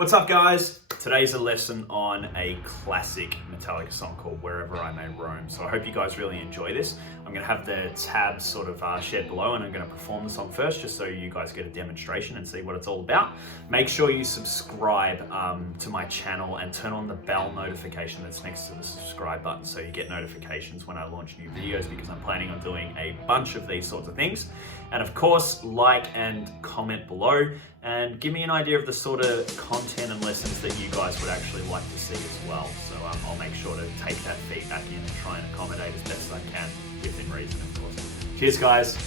What's up, guys? Today's a lesson on a classic Metallica song called Wherever I May Roam. So I hope you guys really enjoy this. I'm going to have the tabs sort of shared below, and I'm going to perform the song first just so you guys get a demonstration and see what it's all about. Make sure you subscribe to my channel and turn on the bell notification that's next to the subscribe button so you get notifications when I launch new videos, because I'm planning on doing a bunch of these sorts of things. And of course, like and comment below and give me an idea of the sort of content and lessons that you guys would actually like to see as well. So I'll make sure to take that feedback in and try and accommodate as best as I can within reason, of course. Cheers, guys.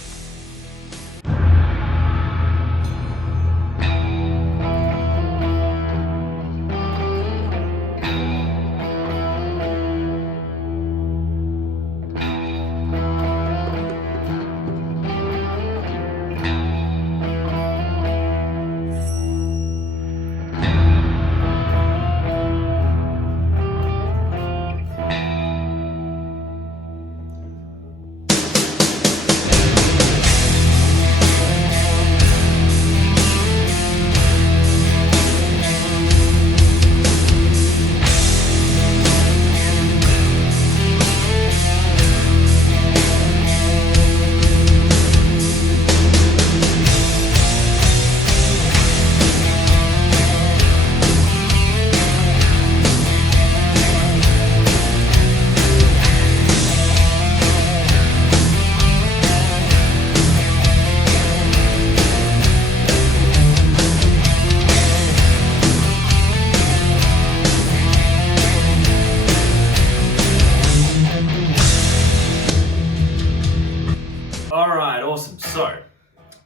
Alright, awesome. So,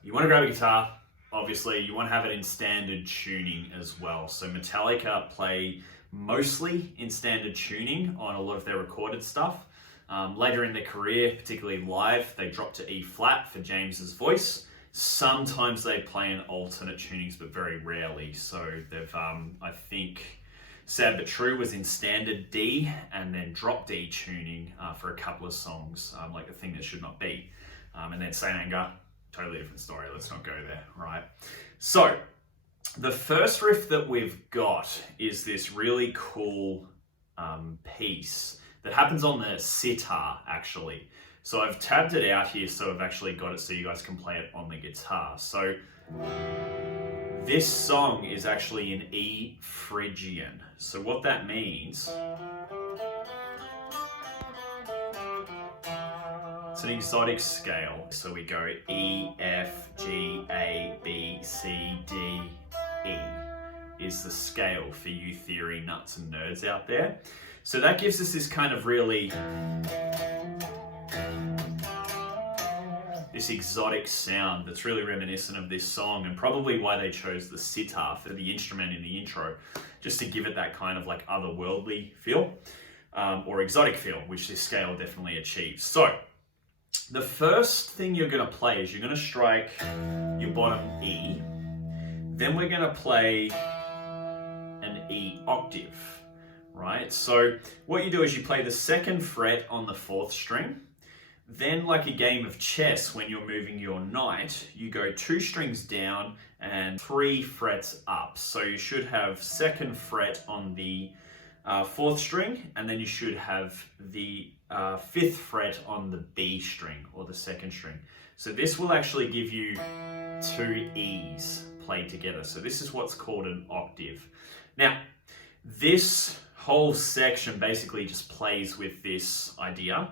you want to grab a guitar. Obviously, you want to have it in standard tuning as well. So Metallica play mostly in standard tuning on a lot of their recorded stuff. Later in their career, particularly live, they drop to E flat for James's voice. Sometimes they play in alternate tunings, but very rarely. So they've, I think, Sad But True was in standard D and then drop D tuning for a couple of songs, like The Thing That Should Not Be. And then Saint Anger, totally different story. Let's not go there, right? So the first riff that we've got is this really cool piece that happens on the sitar, actually. So I've tabbed it out here, so I've actually got it so you guys can play it on the guitar. So this song is actually in E Phrygian. So what that means, it's an exotic scale. So we go E, F, G, A, B, C, D, E is the scale for you theory nuts and nerds out there. So that gives us this kind of really, this exotic sound that's really reminiscent of this song, and probably why they chose the sitar for the instrument in the intro, just to give it that kind of like otherworldly feel, or exotic feel, which this scale definitely achieves. So the first thing you're going to play is you're going to strike your bottom E. Then we're going to play an E octave, right? So what you do is you play the second fret on the fourth string. Then, like a game of chess, when you're moving your knight, you go 2 strings down and 3 frets up. So you should have second fret on the 4th string, and then you should have the 5th fret on the B string, or the 2nd string. So this will actually give you 2 E's played together. So this is what's called an octave. Now, this whole section basically just plays with this idea,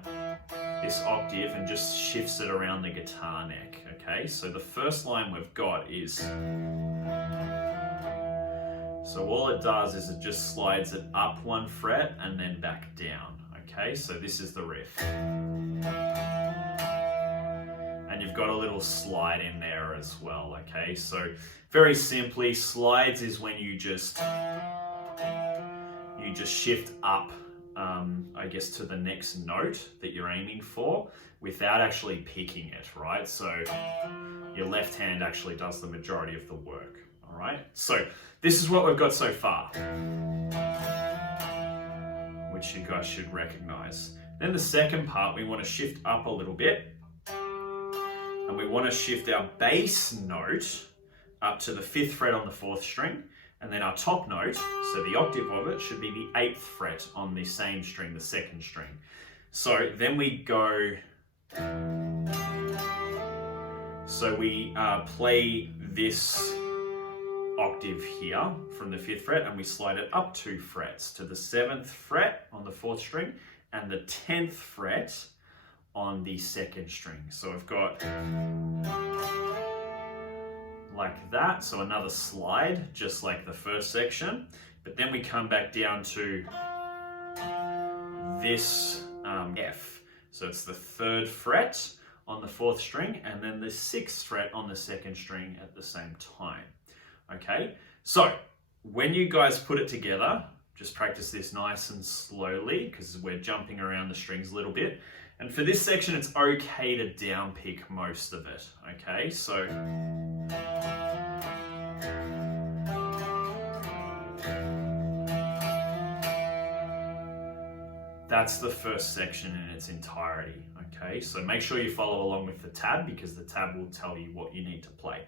this octave, and just shifts it around the guitar neck, okay? So the first line we've got is, so all it does is it just slides it up 1 fret and then back down, okay? So this is the riff. And you've got a little slide in there as well, okay? So very simply, slides is when you just shift up, I guess, to the next note that you're aiming for without actually picking it, right? So your left hand actually does the majority of the work, all right? So this is what we've got so far, which you guys should recognize. Then the second part, we want to shift up a little bit, and we want to shift our bass note up to the 5th fret on the 4th string, And then our top note, so the octave of it, should be the 8th fret on the same string, the 2nd string. So then we go, so we play this octave here from the 5th fret, and we slide it up 2 frets to the 7th fret on the 4th string and the 10th fret on the 2nd string. So we've got like that, so another slide just like the first section, but then we come back down to this F, so it's the 3rd fret on the 4th string and then the 6th fret on the 2nd string at the same time. Okay, so when you guys put it together, just practice this nice and slowly because we're jumping around the strings a little bit. And for this section, it's okay to downpick most of it, okay? So that's the first section in its entirety, okay? So make sure you follow along with the tab because the tab will tell you what you need to play.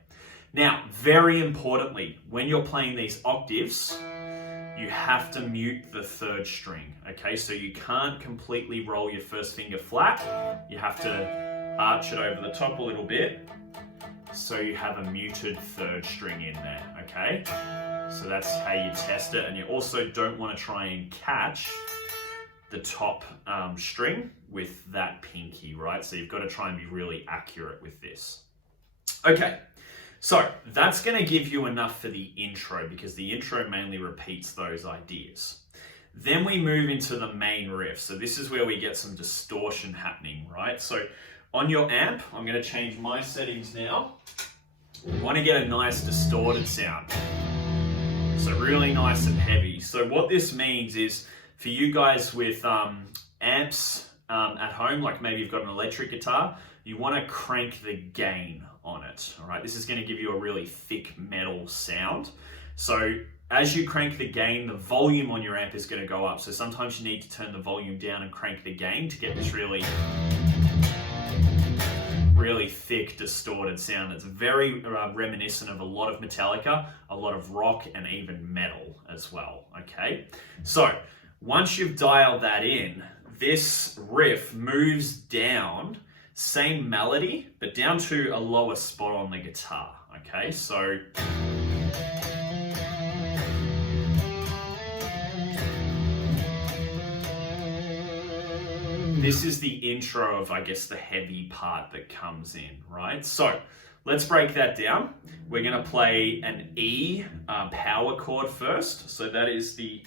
Now, very importantly, when you're playing these octaves, you have to mute the 3rd string, okay? So you can't completely roll your first finger flat. You have to arch it over the top a little bit so you have a muted 3rd string in there, okay? So that's how you test it. And you also don't want to try and catch the top string with that pinky, right? So you've got to try and be really accurate with this. Okay. So that's going to give you enough for the intro because the intro mainly repeats those ideas. Then we move into the main riff. So this is where we get some distortion happening, right? So on your amp, I'm going to change my settings now. You want to get a nice distorted sound. So really nice and heavy. So what this means is for you guys with amps at home, like maybe you've got an electric guitar, you want to crank the gain on it, all right? This is going to give you a really thick metal sound. So as you crank the gain, the volume on your amp is going to go up. So sometimes you need to turn the volume down and crank the gain to get this really thick, distorted sound that's very reminiscent of a lot of Metallica, a lot of rock, and even metal as well, okay? So once you've dialed that in, this riff moves down, same melody, but down to a lower spot on the guitar, okay? So this is the intro of, I guess, the heavy part that comes in, right? So let's break that down. We're gonna play an E power chord first. So that is the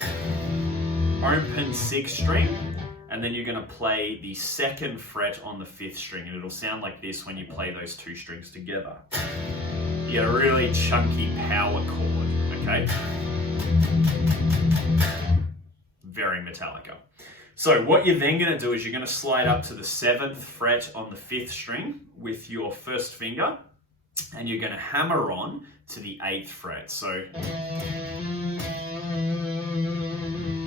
open 6th string. And then you're going to play the 2nd fret on the 5th string, and it'll sound like this when you play those 2 strings together. You get a really chunky power chord, okay? Very Metallica. So what you're then going to do is you're going to slide up to the 7th fret on the 5th string with your 1st finger, and you're going to hammer on to the 8th fret. So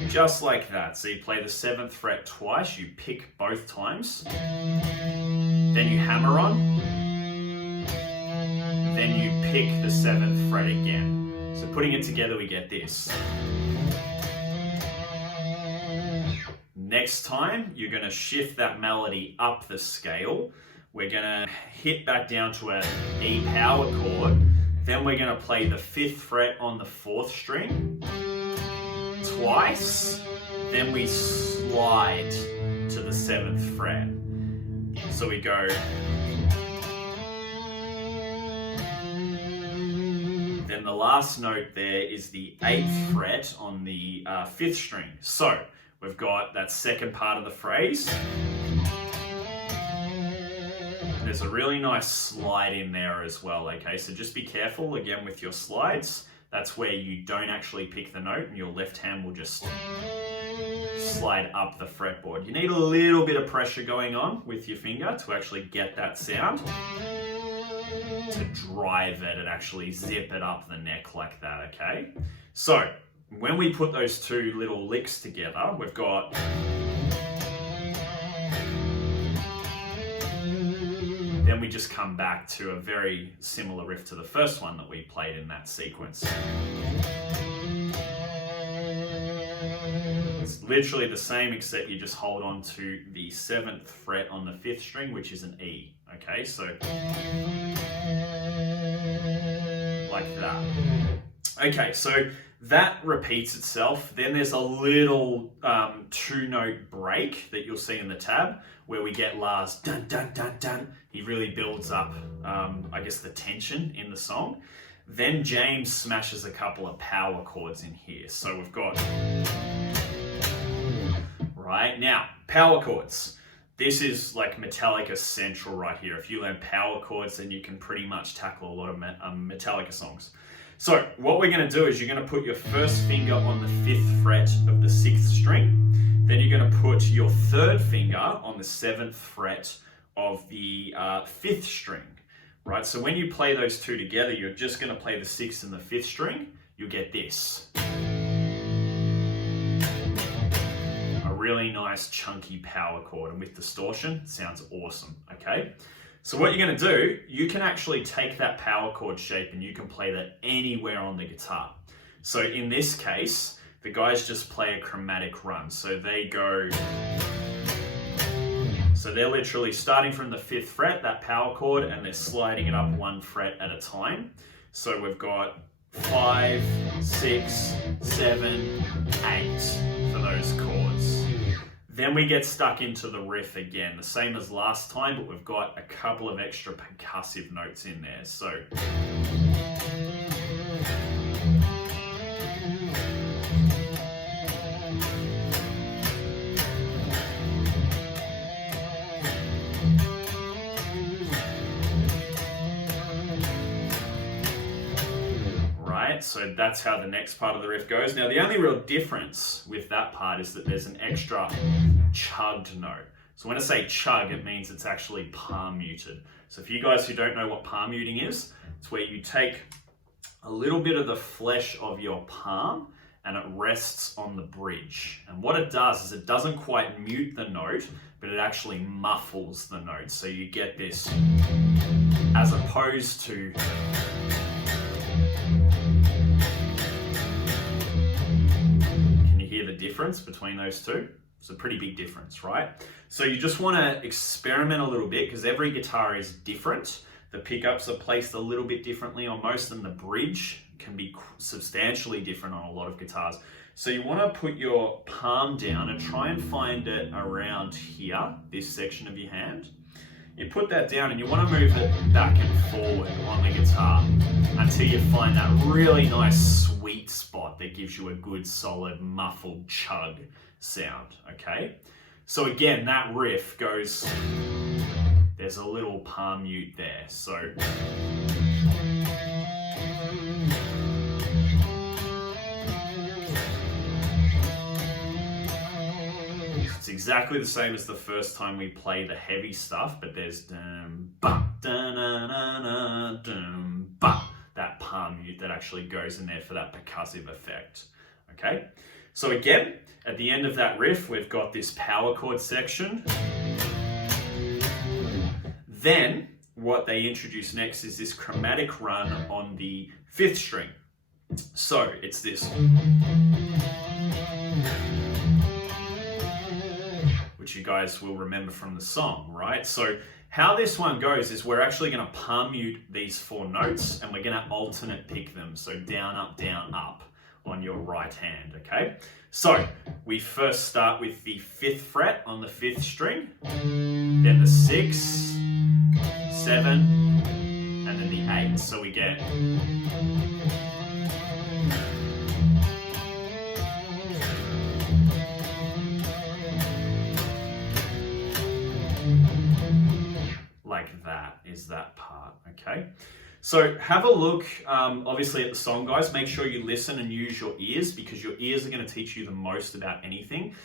just like that. So you play the 7th fret twice, you pick both times, then you hammer on, then you pick the 7th fret again. So putting it together, we get this. Next time, you're going to shift that melody up the scale. We're going to hit back down to an E power chord. Then we're going to play the 5th fret on the 4th string twice, then we slide to the 7th fret. So we go, then the last note there is the 8th fret on the 5th string. So we've got that second part of the phrase. There's a really nice slide in there as well, okay? So just be careful again with your slides. That's where you don't actually pick the note and your left hand will just slide up the fretboard. You need a little bit of pressure going on with your finger to actually get that sound, to drive it and actually zip it up the neck like that, okay? So when we put those 2 little licks together, we've got then we just come back to a very similar riff to the first one that we played in that sequence. literally the same, except you just hold on to the 7th fret on the 5th string, which is an E. Okay, so like that. Okay, so that repeats itself. Then there's a little 2-note break that you'll see in the tab where we get Lars dun dun dun dun. He really builds up, I guess, the tension in the song. Then James smashes a couple of power chords in here. So we've got, right now, power chords. This is like Metallica central right here. If you learn power chords, then you can pretty much tackle a lot of Metallica songs. So what we're going to do is you're going to put your first finger on the 5th fret of the 6th string. Then you're going to put your 3rd finger on the 7th fret of the 5th string. Right, so when you play those two together, you're just going to play the 6th and the 5th string. You'll get this. A really nice chunky power chord, and with distortion, it sounds awesome, okay? So what you're going to do, you can actually take that power chord shape and you can play that anywhere on the guitar. So in this case, the guys just play a chromatic run. So they go... So they're literally starting from the 5th fret, that power chord, and they're sliding it up 1 fret at a time. So we've got 5, 6, 7, 8 for those chords. Then we get stuck into the riff again, the same as last time, but we've got a couple of extra percussive notes in there. So So that's how the next part of the riff goes. Now, the only real difference with that part is that there's an extra chugged note. So when I say chug, it means it's actually palm muted. So for you guys who don't know what palm muting is, it's where you take a little bit of the flesh of your palm and it rests on the bridge. And what it does is it doesn't quite mute the note, but it actually muffles the note. So you get this as opposed to... the difference between those two? It's a pretty big difference, right? So you just want to experiment a little bit because every guitar is different. The pickups are placed a little bit differently on most, and the bridge can be substantially different on a lot of guitars. So you want to put your palm down and try and find it around here, this section of your hand. You put that down and you want to move it back and forward on the guitar until you find that really nice sweet spot that gives you a good solid muffled chug sound, okay? So again, that riff goes, there's a little palm mute there, so. It's exactly the same as the first time we play the heavy stuff, but there's dum ba dun na na na dum ba, that palm mute that actually goes in there for that percussive effect. Okay, so again, at the end of that riff, we've got this power chord section. Then what they introduce next is this chromatic run on the 5th string. So it's this, which you guys will remember from the song, right? So how this one goes is we're actually going to palm mute these 4 notes and we're going to alternate pick them. So down, up on your right hand, okay? So we first start with the 5th fret on the 5th string, then the 6, 7, and then the 8. So we get... like that is that part, okay? So have a look, obviously, at the song, guys. Make sure you listen and use your ears because your ears are going to teach you the most about anything.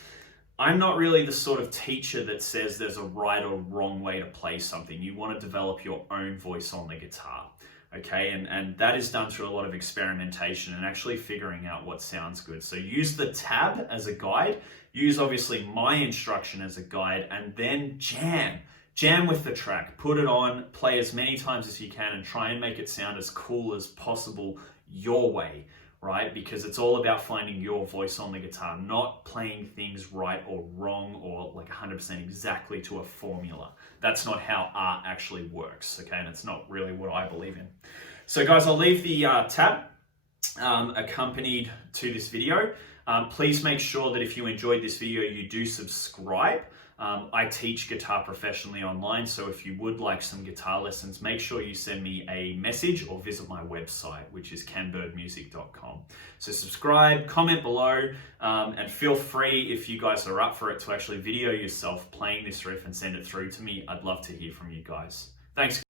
I'm not really the sort of teacher that says there's a right or wrong way to play something. You want to develop your own voice on the guitar, okay? And that is done through a lot of experimentation and actually figuring out what sounds good. So use the tab as a guide. Use, obviously, my instruction as a guide, and then jam. Jam with the track, put it on, play as many times as you can and try and make it sound as cool as possible your way, right? Because it's all about finding your voice on the guitar, not playing things right or wrong or like 100% exactly to a formula. That's not how art actually works, okay? And it's not really what I believe in. So guys, I'll leave the tab accompanied to this video. Please make sure that if you enjoyed this video, you do subscribe. I teach guitar professionally online, so if you would like some guitar lessons, make sure you send me a message or visit my website, which is canbirdmusic.com. So subscribe, comment below, and feel free, if you guys are up for it, to actually video yourself playing this riff and send it through to me. I'd love to hear from you guys. Thanks.